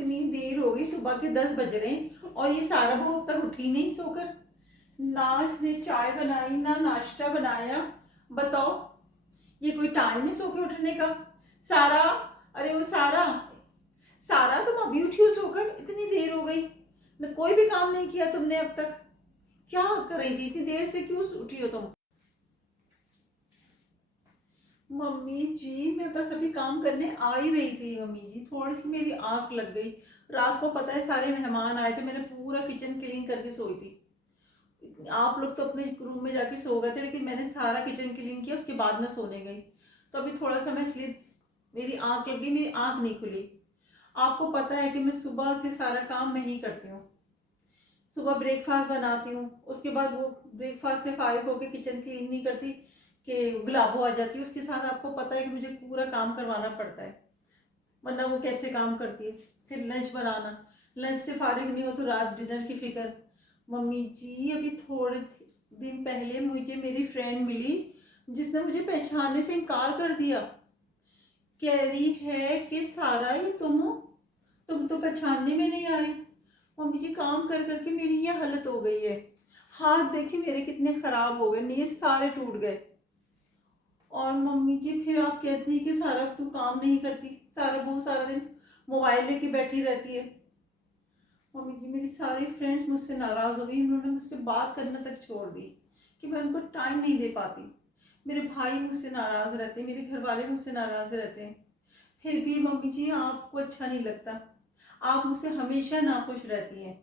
इतनी देर हो गई, सुबह के 10 बज रहे हैं और ये सारा बहू अब तक उठी नहीं सोकर। ना इसने चाय बनाई ना नाश्ता बनाया। बताओ ये कोई टाइम है सो के उठने का? सारा, अरे वो सारा, सारा तुम अभी उठी हो सोकर? इतनी देर हो गई, न कोई भी काम नहीं किया तुमने अब तक। क्या कर रही थी इतनी देर से, क्यों उठी हो तुम? मम्मी जी मैं बस अभी काम करने आ ही रही थी मम्मी जी, थोड़ी सी मेरी आंख लग गई। रात को पता है सारे मेहमान आए थे, मैंने पूरा किचन क्लीन करके सोई थी। आप लोग तो अपने रूम में जाके सो गए थे, लेकिन मैंने सारा किचन क्लीन किया, उसके बाद मैं सोने गई। तो अभी थोड़ा सा मैं इसलिए, मेरी आंख लग गई, मेरी आंख नहीं खुली। आपको पता है कि मैं सुबह से सारा काम मैं ही करती हूँ। सुबह ब्रेकफास्ट बनाती हूँ, उसके बाद वो ब्रेकफास्ट से फारिग होकर किचन क्लीन नहीं करती कि गुलाबो आ जाती है उसके साथ। आपको पता है कि मुझे पूरा काम करवाना पड़ता है, वरना वो कैसे काम करती है। फिर लंच बनाना, लंच से फारिग नहीं हो तो रात डिनर की फिक्र। मम्मी जी अभी थोड़े दिन पहले मुझे मेरी फ्रेंड मिली जिसने मुझे पहचानने से इनकार कर दिया। कह रही है कि सारा ये तुम हो, तुम तो पहचानने में नहीं आ रही। मम्मी जी काम कर करके मेरी ये हालत हो गई है। हाथ देखिए मेरे कितने खराब हो गए, नीज सारे टूट गए। और मम्मी जी फिर आप कहती हैं कि सारा तू काम नहीं करती, सारा बहू सारा दिन मोबाइल लेके बैठी रहती है। मम्मी जी मेरी सारी फ्रेंड्स मुझसे नाराज़ हो गई, उन्होंने मुझसे बात करना तक छोड़ दी कि मैं उनको टाइम नहीं दे पाती। मेरे भाई मुझसे नाराज़ रहते हैं, मेरे घर वाले मुझसे नाराज़ रहते हैं। फिर भी मम्मी जी आपको अच्छा नहीं लगता, आप मुझसे हमेशा नाखुश रहती हैं।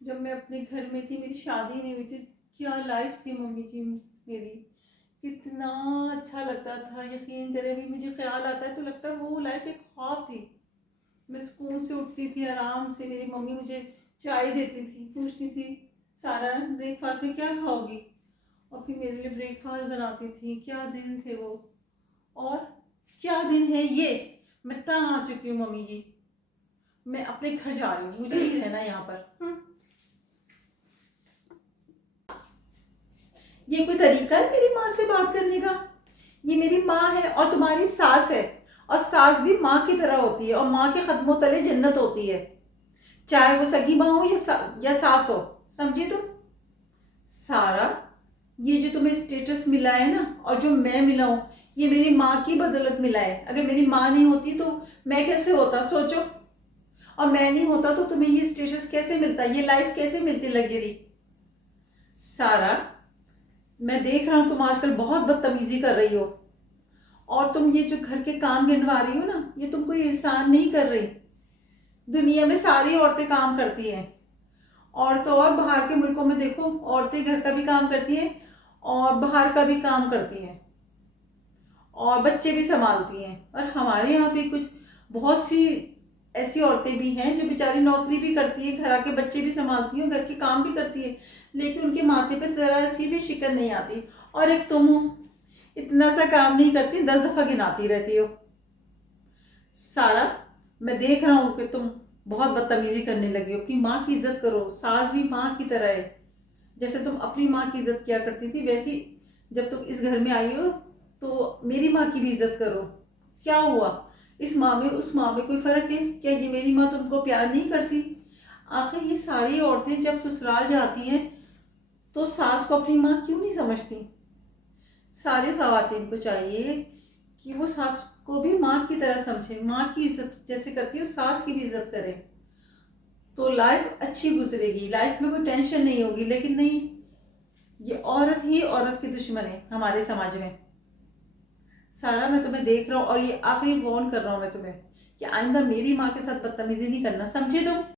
जब मैं अपने घर में थी, मेरी शादी नहीं हुई थी, क्या लाइफ थी मम्मी जी मेरी, कितना अच्छा लगता था। यकीन करें अभी मुझे ख्याल आता है तो लगता है वो लाइफ एक ख्वाब थी। मैं स्कूल से उठती थी आराम से, मेरी मम्मी मुझे चाय देती थी, पूछती थी सारा ब्रेकफास्ट में क्या खाओगी, और फिर मेरे लिए ब्रेकफास्ट बनाती थी। क्या दिन थे वो, और क्या दिन है ये। मैं तंग आ चुकी हूँ मम्मी जी, मैं अपने घर जा रही हूँ, मुझे नहीं रहना यहाँ पर। ये कोई तरीका है मेरी माँ से बात करने का? ये मेरी माँ है और तुम्हारी सास है, और सास भी माँ की तरह होती है, और माँ के कदमों तले जन्नत होती है, चाहे वो सगी माँ हो या सास हो। समझी तुम? सारा, ये जो तुम्हें स्टेटस मिला है ना, और जो मैं मिला हूं, ये मेरी माँ की बदौलत मिला है। अगर मेरी माँ नहीं होती तो मैं कैसे होता सोचो, और मैं नहीं होता तो तुम्हें ये स्टेटस कैसे मिलता, ये लाइफ कैसे मिलती लग्जरी। सारा, मैं देख रहा हूं तुम आजकल बहुत बदतमीजी कर रही हो, और तुम ये जो घर के काम गिनवा रही हो ना, ये तुम कोई एहसान नहीं कर रही। दुनिया में सारी औरतें काम करती हैं, और तो और बाहर के मुल्कों में देखो, औरतें घर का भी काम करती हैं और बाहर का भी काम करती हैं, और बच्चे भी संभालती हैं। और हमारे यहाँ पे कुछ बहुत सी ऐसी औरतें भी हैं जो बेचारी नौकरी भी करती है, घर आके बच्चे भी संभालती हैं, घर के काम भी करती है, लेकिन उनके माथे पे जरा सी भी शिकन नहीं आती। और एक तुम हो, इतना सा काम नहीं करती, 10 दफा गिनाती रहती हो। सारा, मैं देख रहा हूँ कि तुम बहुत बदतमीजी करने लगी हो। अपनी माँ की इज्जत करो, सास भी माँ की तरह है। जैसे तुम अपनी माँ की इज्जत किया करती थी, वैसी जब तुम इस घर में आई हो तो मेरी माँ की भी इज्जत करो। क्या हुआ, इस माँ में उस माँ में कोई फर्क है क्या? ये मेरी माँ तुमको प्यार नहीं करती? आखिर ये सारी औरतें जब ससुराल जाती हैं तो सास को अपनी माँ क्यों नहीं समझती? सारी खवातीन को चाहिए कि वो सास को भी माँ की तरह समझे, माँ की इज्जत जैसे करती है सास की भी इज्जत करे, तो लाइफ अच्छी गुजरेगी, लाइफ में कोई टेंशन नहीं होगी। लेकिन नहीं, ये औरत ही औरत की दुश्मन है हमारे समाज में। सारा, मैं तुम्हें देख रहा हूँ, और ये आखिरी फोन कर रहा हूँ मैं तुम्हें कि आइंदा मेरी माँ के साथ बदतमीजी नहीं करना, समझे तुम?